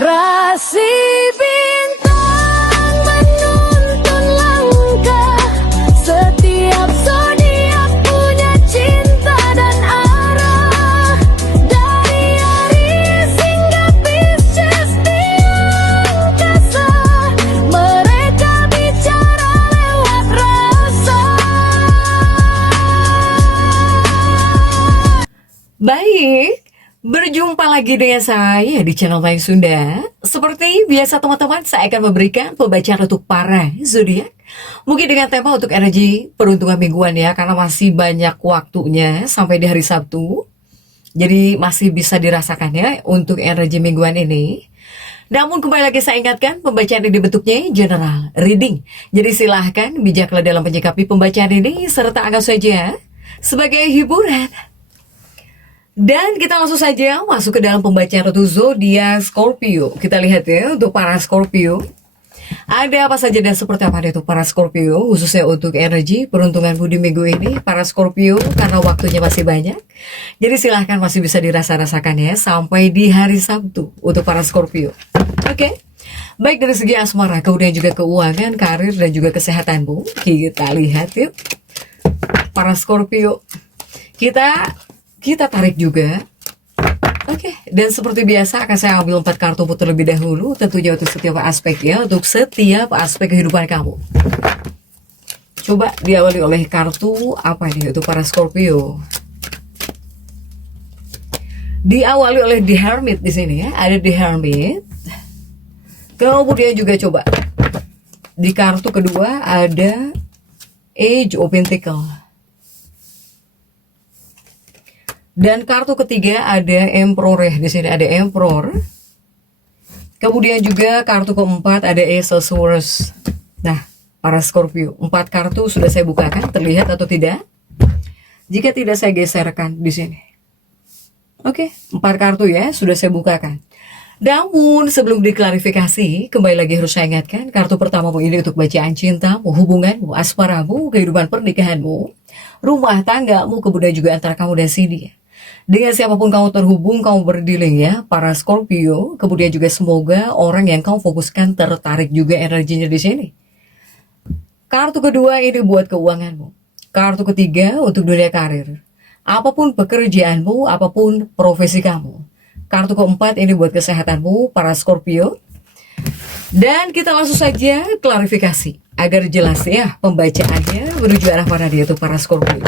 Rasi bintang menuntun langkah, setiap zodiak punya cinta dan arah. Dari Aries hingga Pisces di angkasa, mereka bicara lewat rasa. Baik, berjumpa lagi dengan saya di channel Mayang Sunda. Seperti biasa teman-teman, saya akan memberikan pembacaan untuk para zodiak. Mungkin dengan tema untuk energi peruntungan mingguan ya, karena masih banyak waktunya sampai di hari Sabtu. Jadi masih bisa dirasakan ya untuk energi mingguan ini. Namun kembali lagi saya ingatkan, pembacaan ini bentuknya general reading. Jadi silahkan bijaklah dalam menyikapi pembacaan ini, serta anggap saja sebagai hiburan. Dan kita langsung saja masuk ke dalam pembacaan untuk zodiak Scorpio. Kita lihat ya untuk para Scorpio. Ada apa saja dan seperti apa itu para Scorpio, khususnya untuk energi peruntungan di minggu ini para Scorpio, karena waktunya masih banyak. Jadi silahkan masih bisa dirasa-rasakan ya sampai di hari Sabtu untuk para Scorpio. Oke. Baik dari segi asmara, kemudian juga keuangan, karir dan juga kesehatanmu. Kita lihat yuk. Para Scorpio. Kita tarik juga. Oke, dan seperti biasa akan saya ambil 4 kartu terlebih dahulu, tentunya untuk setiap aspek ya, untuk setiap aspek kehidupan kamu. Coba diawali oleh kartu apa ini untuk para Scorpio. Diawali oleh The Hermit di sini ya, ada The Hermit. Kemudian juga coba di kartu kedua ada Age of Pentacles. Dan kartu ketiga ada Emperor di sini, ada Emperor. Kemudian juga kartu keempat ada Ace of Swords. Nah, para Scorpio, 4 kartu sudah saya bukakan, terlihat atau tidak? Jika tidak saya geserkan di sini. Oke, 4 kartu ya sudah saya bukakan. Namun sebelum diklarifikasi, kembali lagi harus saya ingatkan, kartu pertamamu ini untuk bacaan cintamu, hubunganmu, asmaramu, kehidupan pernikahanmu, rumah tanggamu, kemudian juga antara kamu dan si dia. Dengan siapapun kamu terhubung, kamu berdealing ya, para Scorpio. Kemudian juga semoga orang yang kamu fokuskan tertarik juga energinya di sini. Kartu kedua ini buat keuanganmu. Kartu ketiga untuk dunia karir. Apapun pekerjaanmu, apapun profesi kamu. Kartu keempat ini buat kesehatanmu, para Scorpio. Dan kita langsung saja klarifikasi agar jelas ya pembacaannya menuju arah mana dia tuh para Scorpio.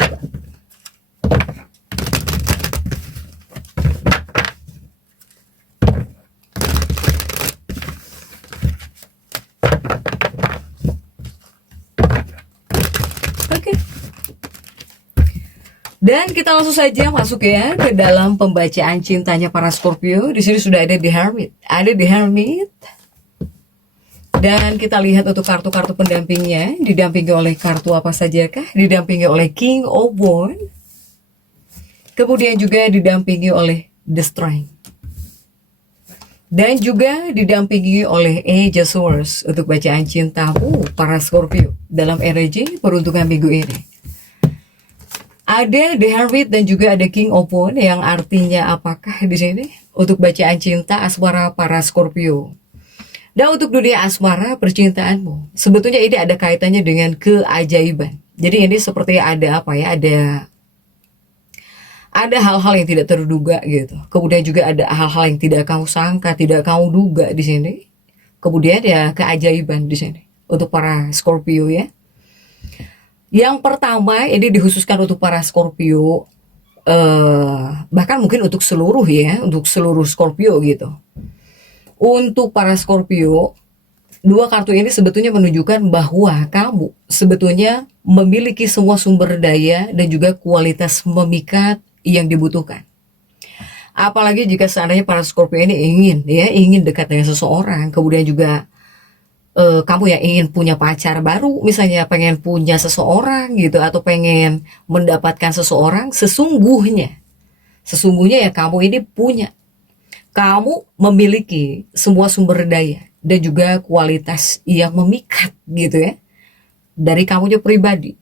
Dan kita langsung saja masuk ya ke dalam pembacaan cintanya para Scorpio. Di sini sudah ada The Hermit. Ada The Hermit. Dan kita lihat untuk kartu-kartu pendampingnya. Didampingi oleh kartu apa saja kah? Didampingi oleh King of Wands. Kemudian juga didampingi oleh The Strength. Dan juga didampingi oleh Age of Swords untuk bacaan cintamu para Scorpio dalam energi peruntungan minggu ini. Ada The Hermit dan juga ada King of Wands yang artinya apakah di sini untuk bacaan cinta asmara para Scorpio. Dan untuk dunia asmara percintaanmu, sebetulnya ini ada kaitannya dengan keajaiban. Jadi ini seperti ada apa ya, ada hal-hal yang tidak terduga gitu. Kemudian juga ada hal-hal yang tidak kamu sangka, tidak kamu duga di sini. Kemudian ya keajaiban di sini untuk para Scorpio ya. Yang pertama ini dikhususkan untuk para Scorpio, bahkan mungkin untuk seluruh ya, untuk seluruh Scorpio gitu. Untuk para Scorpio, 2 kartu ini sebetulnya menunjukkan bahwa kamu sebetulnya memiliki semua sumber daya dan juga kualitas memikat yang dibutuhkan. Apalagi jika seandainya para Scorpio ini ingin dekat dengan seseorang, kemudian juga kamu yang ingin punya pacar baru, misalnya pengen punya seseorang gitu, atau pengen mendapatkan seseorang, sesungguhnya ya kamu ini kamu memiliki semua sumber daya dan juga kualitas yang memikat gitu ya, dari kamunya pribadi.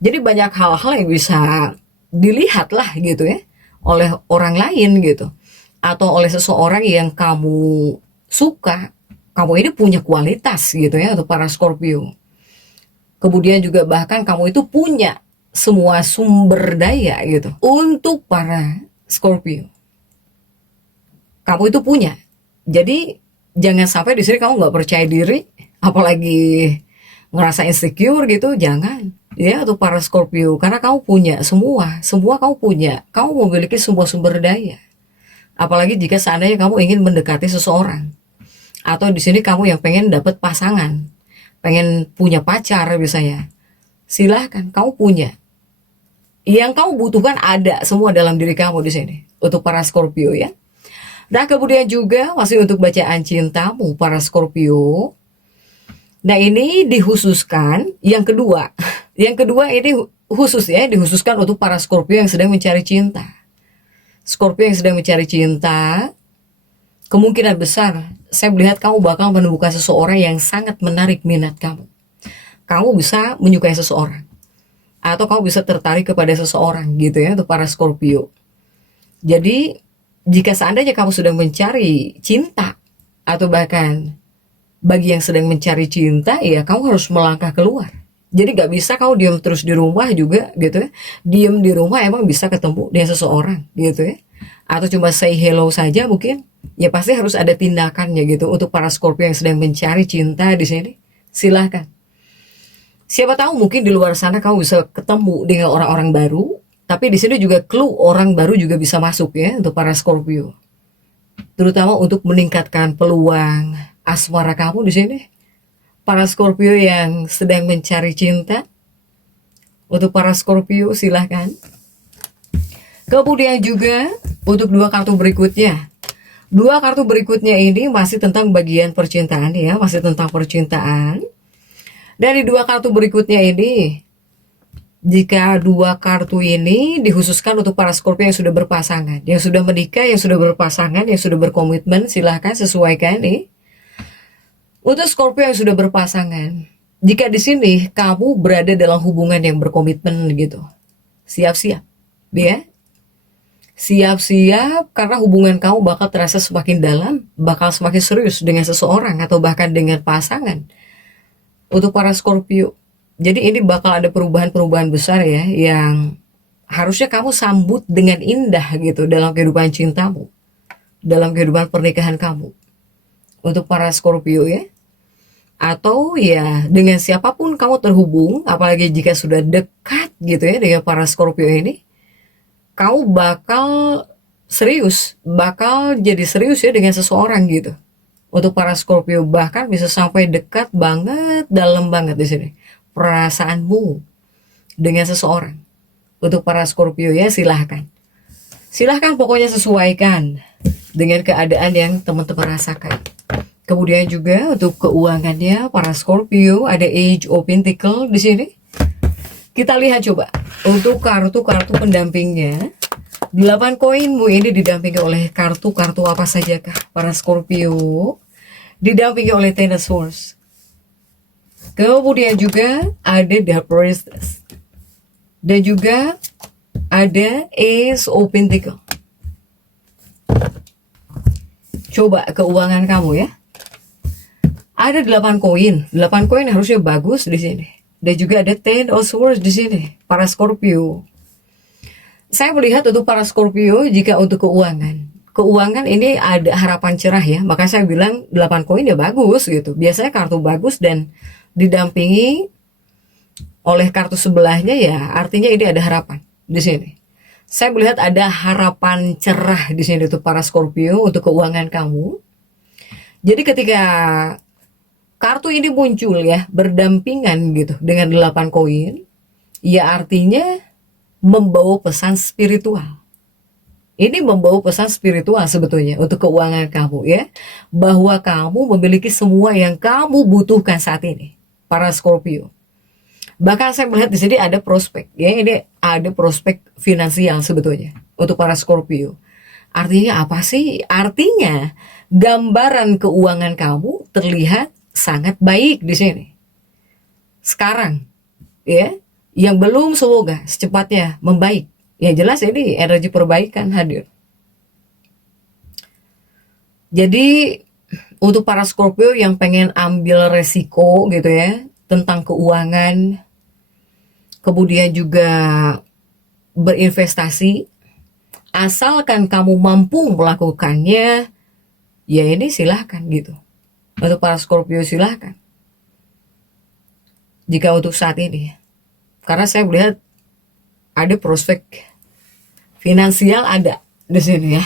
Jadi banyak hal-hal yang bisa dilihat lah gitu ya oleh orang lain gitu, atau oleh seseorang yang kamu suka, kamu ini punya kualitas gitu ya untuk para Scorpio. Kemudian juga bahkan kamu itu punya semua sumber daya gitu untuk para Scorpio. Kamu itu punya. Jadi jangan sampai di sini kamu nggak percaya diri, apalagi ngerasa insecure gitu, jangan. Ya untuk para Scorpio, karena kamu punya semua kamu punya. Kamu memiliki semua sumber daya. Apalagi jika seandainya kamu ingin mendekati seseorang, atau di sini kamu yang pengen dapat pasangan, pengen punya pacar misalnya, silahkan kamu punya. Yang kamu butuhkan ada semua dalam diri kamu di sini untuk para Scorpio ya. Nah kemudian juga masih untuk bacaan cintamu para Scorpio. Nah ini dikhususkan yang kedua. Yang kedua ini khusus ya, dikhususkan untuk para Scorpio yang sedang mencari cinta. Scorpio yang sedang mencari cinta, kemungkinan besar saya melihat kamu bakal menemukan seseorang yang sangat menarik minat kamu. Kamu bisa menyukai seseorang, atau kamu bisa tertarik kepada seseorang gitu ya untuk para Scorpio. Jadi jika seandainya kamu sedang mencari cinta, atau bahkan bagi yang sedang mencari cinta, ya kamu harus melangkah keluar. Jadi gak bisa kamu diam terus di rumah juga gitu ya. Diam di rumah emang bisa ketemu dengan seseorang gitu ya. Atau cuma say hello saja mungkin. Ya pasti harus ada tindakannya gitu untuk para Scorpio yang sedang mencari cinta di sini. Silahkan. Siapa tahu mungkin di luar sana kamu bisa ketemu dengan orang-orang baru. Tapi di sini juga clue orang baru juga bisa masuk ya untuk para Scorpio. Terutama untuk meningkatkan peluang asmara kamu di sini. Para Scorpio yang sedang mencari cinta, untuk para Scorpio silahkan. Kemudian juga untuk dua kartu berikutnya. Dua kartu berikutnya ini masih tentang bagian percintaan ya, masih tentang percintaan. Dari dua kartu berikutnya ini, jika dua kartu ini dikhususkan untuk para Scorpio yang sudah berpasangan, yang sudah menikah, yang sudah berpasangan, yang sudah berkomitmen, silahkan sesuaikan nih. Untuk Scorpio yang sudah berpasangan, jika di sini kamu berada dalam hubungan yang berkomitmen gitu, siap-siap, ya. Siap-siap karena hubungan kamu bakal terasa semakin dalam, bakal semakin serius dengan seseorang atau bahkan dengan pasangan. Untuk para Scorpio, jadi ini bakal ada perubahan-perubahan besar ya, yang harusnya kamu sambut dengan indah gitu dalam kehidupan cintamu, dalam kehidupan pernikahan kamu. Untuk para Scorpio ya. Atau ya dengan siapapun kamu terhubung, apalagi jika sudah dekat gitu ya dengan para Scorpio ini, kamu bakal serius, bakal jadi serius ya dengan seseorang gitu. Untuk para Scorpio bahkan bisa sampai dekat banget, dalam banget di sini perasaanmu dengan seseorang. Untuk para Scorpio ya silahkan. Silahkan pokoknya sesuaikan dengan keadaan yang teman-teman rasakan. Kemudian juga untuk keuangannya para Scorpio ada Age of Pentacles di sini. Kita lihat coba untuk kartu-kartu pendampingnya. 8 koinmu ini didampingi oleh kartu-kartu apa sajakah para Scorpio? Didampingi oleh Ten of Swords. Kemudian juga ada The Priestess. Dan juga ada Ace of Pentacles. Coba keuangan kamu ya. Ada 8 koin. 8 koin harusnya bagus di sini. Dan juga ada Ten of Swords di sini, para Scorpio. Saya melihat untuk para Scorpio jika untuk keuangan ini ada harapan cerah ya. Maka saya bilang 8 koin ya bagus gitu. Biasanya kartu bagus dan didampingi oleh kartu sebelahnya ya, artinya ini ada harapan di sini. Saya melihat ada harapan cerah di sini untuk para Scorpio untuk keuangan kamu. Jadi ketika kartu ini muncul ya, berdampingan gitu dengan 8 koin, ya artinya membawa pesan spiritual. Ini membawa pesan spiritual sebetulnya untuk keuangan kamu ya, bahwa kamu memiliki semua yang kamu butuhkan saat ini, para Scorpio. Bahkan saya melihat di sini ada prospek ya, ini ada prospek finansial sebetulnya untuk para Scorpio. Artinya apa sih? Artinya gambaran keuangan kamu terlihat sangat baik di sini. Sekarang, ya, yang belum semoga secepatnya membaik. Yang jelas ini energi perbaikan hadir. Jadi untuk para Scorpio yang pengen ambil resiko gitu ya, tentang keuangan, kemudian juga berinvestasi, asalkan kamu mampu melakukannya, ya ini silahkan gitu. Untuk para Scorpio silahkan. Jika untuk saat ini, karena saya melihat ada prospek finansial ada di sini ya.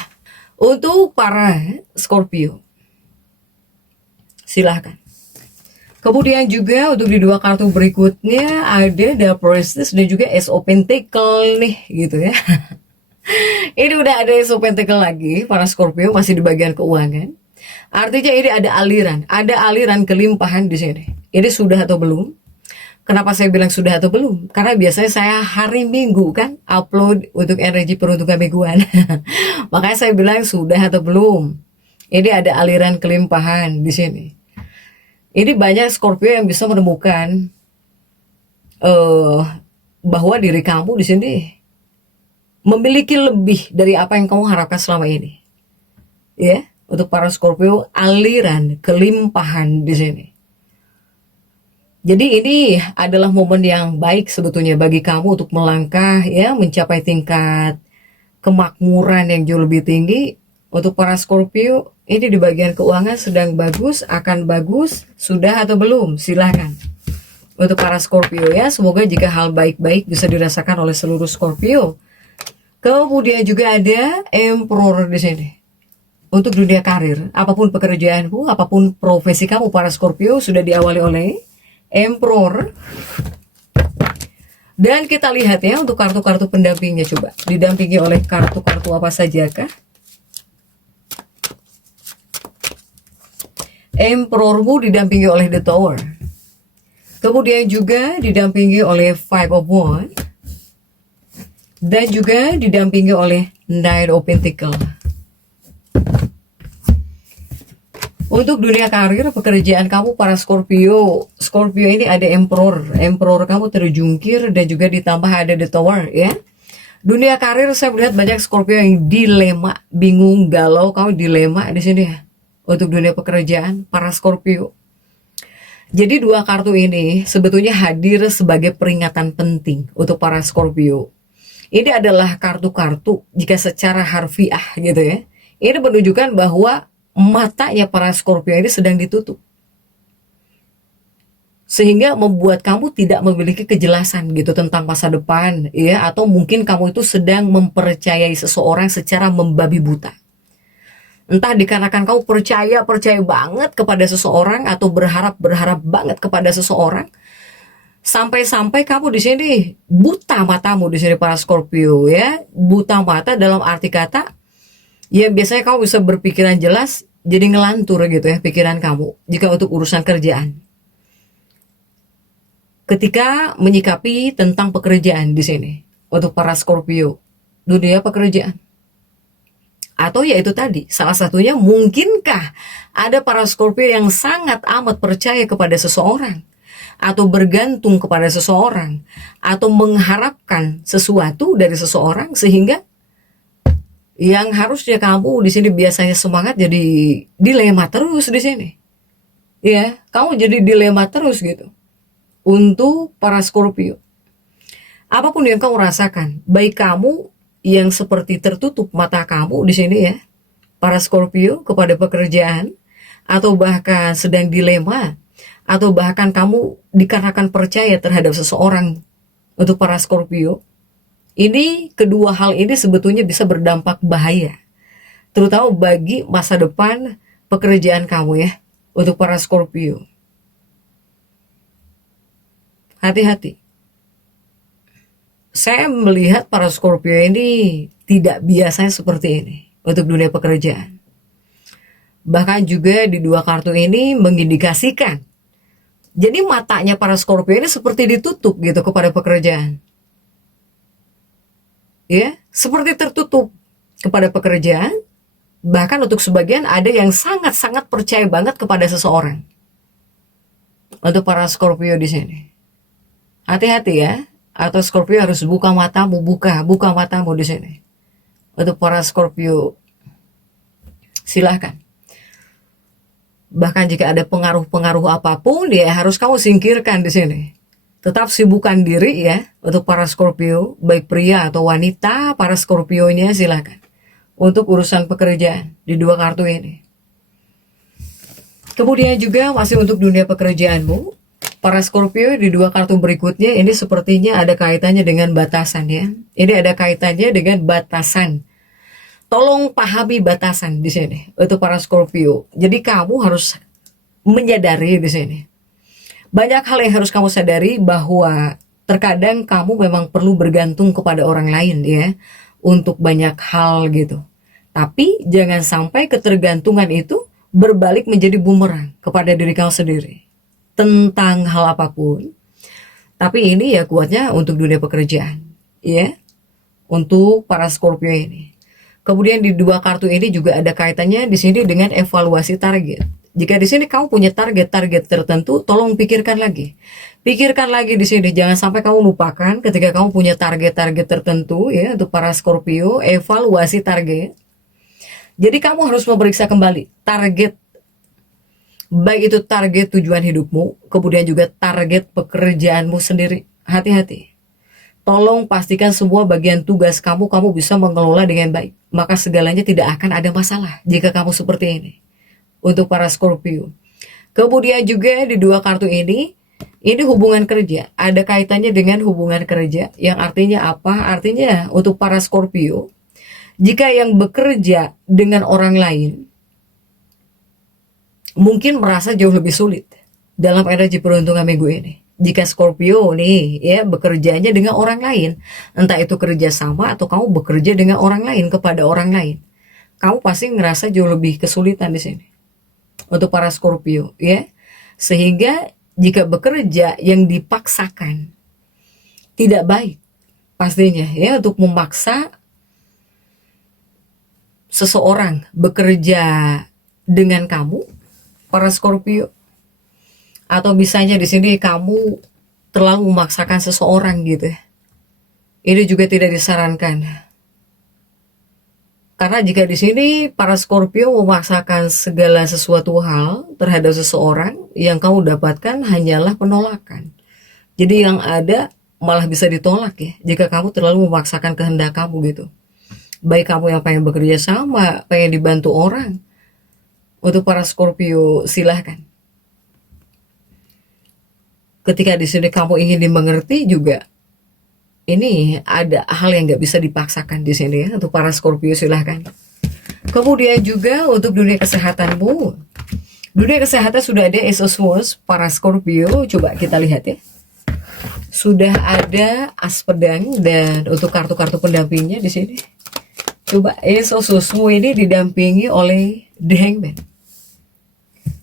Untuk para Scorpio, silahkan. Kemudian juga untuk di dua kartu berikutnya ada The Priestess dan juga Ace of Pentacle nih gitu ya. Ini udah ada Ace of Pentacle lagi, para Scorpio masih di bagian keuangan. Artinya ini ada aliran kelimpahan di sini. Ini sudah atau belum? Kenapa saya bilang sudah atau belum? Karena biasanya saya hari Minggu kan upload untuk energi peruntukan mingguan. Makanya saya bilang sudah atau belum. Ini ada aliran kelimpahan di sini. Ini banyak Scorpio yang bisa menemukan bahwa diri kamu di sini memiliki lebih dari apa yang kamu harapkan selama ini. Ya, untuk para Scorpio aliran kelimpahan di sini. Jadi ini adalah momen yang baik sebetulnya bagi kamu untuk melangkah ya, mencapai tingkat kemakmuran yang jauh lebih tinggi. Untuk para Scorpio, ini di bagian keuangan sedang bagus, akan bagus, sudah atau belum? Silahkan. Untuk para Scorpio ya, semoga jika hal baik-baik bisa dirasakan oleh seluruh Scorpio. Kemudian juga ada Emperor di sini. Untuk dunia karir, apapun pekerjaanmu, apapun profesi kamu, para Scorpio sudah diawali oleh Emperor. Dan kita lihat ya untuk kartu-kartu pendampingnya, coba didampingi oleh kartu-kartu apa saja kah? Emperormu didampingi oleh The Tower. Kemudian juga didampingi oleh Five of Wands. Dan juga didampingi oleh Knight of Pentacles. Untuk dunia karir, pekerjaan kamu para Scorpio. Scorpio ini ada Emperor. Emperor kamu terjungkir dan juga ditambah ada The Tower ya. Dunia karir saya melihat banyak Scorpio yang dilema, bingung, galau. Kamu dilema di sini ya. Untuk dunia pekerjaan para Scorpio. Jadi dua kartu ini sebetulnya hadir sebagai peringatan penting untuk para Scorpio. Ini adalah kartu-kartu jika secara harfiah gitu ya. Ini menunjukkan bahwa matanya para Scorpio ini sedang ditutup. Sehingga membuat kamu tidak memiliki kejelasan gitu tentang masa depan ya, atau mungkin kamu itu sedang mempercayai seseorang secara membabi buta. Entah dikarenakan kamu percaya banget kepada seseorang atau berharap banget kepada seseorang, sampai-sampai kamu di sini buta matamu di sini para Scorpio ya. Buta mata dalam arti kata ya, biasanya kamu bisa berpikiran jelas, jadi ngelantur gitu ya pikiran kamu jika untuk urusan kerjaan. Ketika menyikapi tentang pekerjaan di sini untuk para Scorpio, dunia pekerjaan. Atau ya itu tadi, salah satunya mungkinkah ada para Scorpio yang sangat amat percaya kepada seseorang, atau bergantung kepada seseorang, atau mengharapkan sesuatu dari seseorang, sehingga yang harusnya kamu di sini biasanya semangat jadi dilema terus di sini. Ya, kamu jadi dilema terus gitu. Untuk para Scorpio, apapun yang kamu rasakan, baik kamu yang seperti tertutup mata kamu di sini ya, para Scorpio kepada pekerjaan, atau bahkan sedang dilema, atau bahkan kamu dikarenakan percaya terhadap seseorang untuk para Scorpio. Ini kedua hal ini sebetulnya bisa berdampak bahaya, terutama bagi masa depan pekerjaan kamu ya, untuk para Scorpio. Hati-hati. Saya melihat para Scorpio ini tidak biasanya seperti ini untuk dunia pekerjaan. Bahkan juga di dua kartu ini mengindikasikan, jadi matanya para Scorpio ini seperti ditutup gitu kepada pekerjaan. Ya, seperti tertutup kepada pekerjaan. Bahkan untuk sebagian ada yang sangat-sangat percaya banget kepada seseorang. Untuk para Scorpio di sini, hati-hati ya. Atau Scorpio harus buka matamu, buka matamu di sini. Untuk para Scorpio, silahkan. Bahkan jika ada pengaruh-pengaruh apapun, ya harus kamu singkirkan di sini. Tetap sibukkan diri ya untuk para Scorpio, baik pria atau wanita, para Scorpio-nya silakan. Untuk urusan pekerjaan di dua kartu ini. Kemudian juga masih untuk dunia pekerjaanmu, para Scorpio di dua kartu berikutnya ini sepertinya ada kaitannya dengan batasan ya. Ini ada kaitannya dengan batasan. Tolong pahami batasan di sini untuk para Scorpio. Jadi kamu harus menyadari di sini. Banyak hal yang harus kamu sadari bahwa terkadang kamu memang perlu bergantung kepada orang lain ya untuk banyak hal gitu. Tapi jangan sampai ketergantungan itu berbalik menjadi bumerang kepada diri kamu sendiri tentang hal apapun. Tapi ini ya kuatnya untuk dunia pekerjaan ya, untuk para Scorpio ini. Kemudian di dua kartu ini juga ada kaitannya di sini dengan evaluasi target. Jika di sini kamu punya target-target tertentu, tolong pikirkan lagi. Pikirkan lagi di sini, jangan sampai kamu lupakan ketika kamu punya target-target tertentu ya untuk para Scorpio, evaluasi target. Jadi kamu harus memeriksa kembali target, baik itu target tujuan hidupmu, kemudian juga target pekerjaanmu sendiri. Hati-hati. Tolong pastikan semua bagian tugas kamu bisa mengelola dengan baik. Maka segalanya tidak akan ada masalah jika kamu seperti ini. Untuk para Scorpio. Kemudian juga di dua kartu ini hubungan kerja. Ada kaitannya dengan hubungan kerja. Yang artinya apa? Artinya untuk para Scorpio, jika yang bekerja dengan orang lain mungkin merasa jauh lebih sulit dalam energi peruntungan minggu ini. Jika Scorpio nih ya bekerjanya dengan orang lain, entah itu kerja sama atau kamu bekerja dengan orang lain kepada orang lain, kamu pasti ngerasa jauh lebih kesulitan di sini. Untuk para Scorpio ya. Sehingga jika bekerja yang dipaksakan tidak baik pastinya ya untuk memaksa seseorang bekerja dengan kamu, para Scorpio, atau misalnya di sini kamu terlalu memaksakan seseorang gitu ya. Ini juga tidak disarankan. Karena jika di sini para Scorpio memaksakan segala sesuatu hal terhadap seseorang, yang kamu dapatkan hanyalah penolakan. Jadi yang ada malah bisa ditolak ya jika kamu terlalu memaksakan kehendak kamu gitu. Baik kamu yang pengen bekerja sama, pengen dibantu orang. Untuk para Scorpio silahkan. Ketika di sini kamu ingin dimengerti juga, ini ada hal yang nggak bisa dipaksakan di sini ya. Untuk para Scorpio silahkan. Kemudian juga untuk dunia kesehatanmu, dunia kesehatan sudah ada Ace of Swords para Scorpio. Coba kita lihat ya. Sudah ada As Pedang dan untuk kartu-kartu pendampingnya di sini. Coba Ace of Swords ini didampingi oleh The Hangman.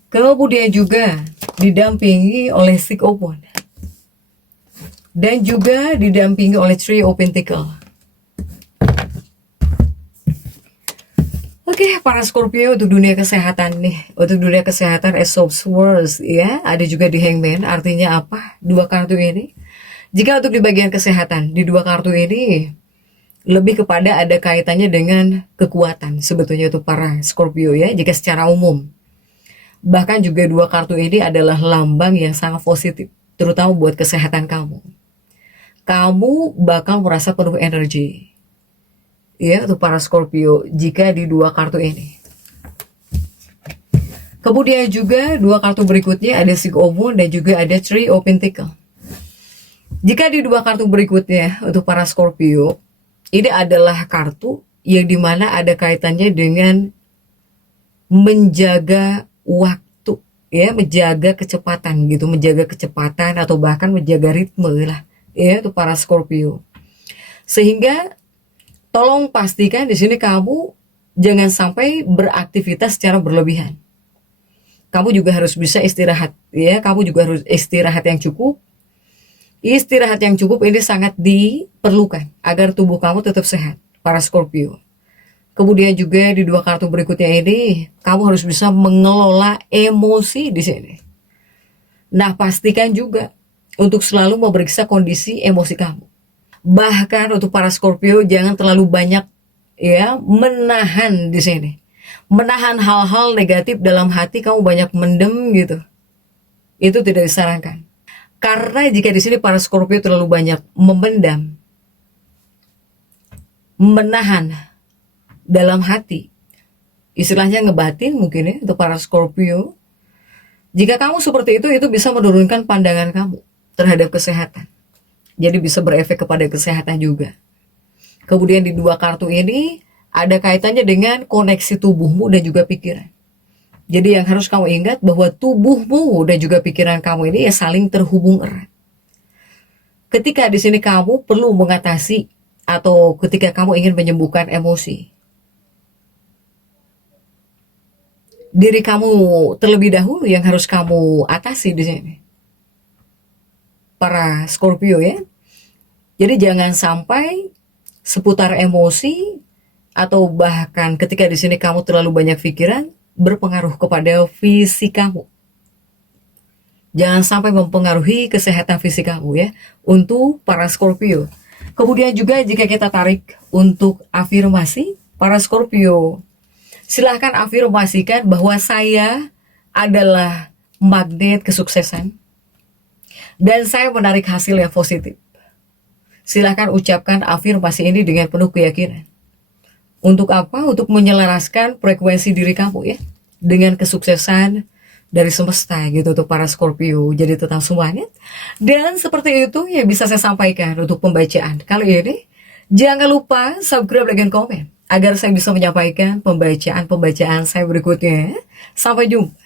Kemudian juga didampingi oleh Six of Wands. Dan juga didampingi oleh Three of Pentacles. Oke, para Scorpio untuk dunia kesehatan nih. Untuk dunia kesehatan Ace of Swords ya, ada juga di Hangman. Artinya apa? Dua kartu ini. Jika untuk di bagian kesehatan, di dua kartu ini lebih kepada ada kaitannya dengan kekuatan sebetulnya untuk para Scorpio ya, jika secara umum. Bahkan juga dua kartu ini adalah lambang yang sangat positif, terutama buat kesehatan kamu. Kamu bakal merasa penuh energi ya untuk para Scorpio jika di dua kartu ini. Kemudian juga dua kartu berikutnya ada Six of Wands dan juga ada Three of Pentacles. Jika di dua kartu berikutnya untuk para Scorpio, ini adalah kartu yang dimana ada kaitannya dengan menjaga waktu, ya, menjaga kecepatan gitu, menjaga kecepatan atau bahkan menjaga ritme lah, ya, untuk para Scorpio. Sehingga tolong pastikan di sini kamu jangan sampai beraktivitas secara berlebihan. Kamu juga harus bisa istirahat, ya, kamu juga harus istirahat yang cukup. Istirahat yang cukup ini sangat diperlukan agar tubuh kamu tetap sehat, para Scorpio. Kemudian juga di dua kartu berikutnya ini, kamu harus bisa mengelola emosi di sini. Nah, pastikan juga untuk selalu memeriksa kondisi emosi kamu. Bahkan untuk para Scorpio jangan terlalu banyak ya menahan di sini. menahan hal-hal negatif dalam hati, kamu banyak mendem gitu, itu tidak disarankan. Karena jika di sini para Scorpio terlalu banyak memendam, menahan dalam hati, istilahnya ngebatin mungkin ya untuk para Scorpio. Jika kamu seperti itu bisa menurunkan pandangan kamu terhadap kesehatan. Jadi bisa berefek kepada kesehatan juga. Kemudian di dua kartu ini ada kaitannya dengan koneksi tubuhmu dan juga pikiran. Jadi yang harus kamu ingat bahwa tubuhmu dan juga pikiran kamu ini ya saling terhubung erat. Ketika di sini kamu perlu mengatasi atau ketika kamu ingin menyembuhkan emosi, diri kamu terlebih dahulu yang harus kamu atasi di sini. Para Scorpio ya. Jadi jangan sampai seputar emosi atau bahkan ketika di sini kamu terlalu banyak pikiran berpengaruh kepada fisik kamu. Jangan sampai mempengaruhi kesehatan fisik kamu ya untuk para Scorpio. Kemudian juga jika kita tarik untuk afirmasi para Scorpio, silahkan afirmasikan bahwa saya adalah magnet kesuksesan dan saya menarik hasil yang positif. Silahkan ucapkan afirmasi ini dengan penuh keyakinan. Untuk apa? Untuk menyelaraskan frekuensi diri kamu ya dengan kesuksesan dari semesta gitu untuk para Scorpio. Jadi tetap semuanya. Dan seperti itu ya bisa saya sampaikan untuk pembacaan kali ini. Jangan lupa subscribe, like, dan komen agar saya bisa menyampaikan pembacaan-pembacaan saya berikutnya. Sampai jumpa.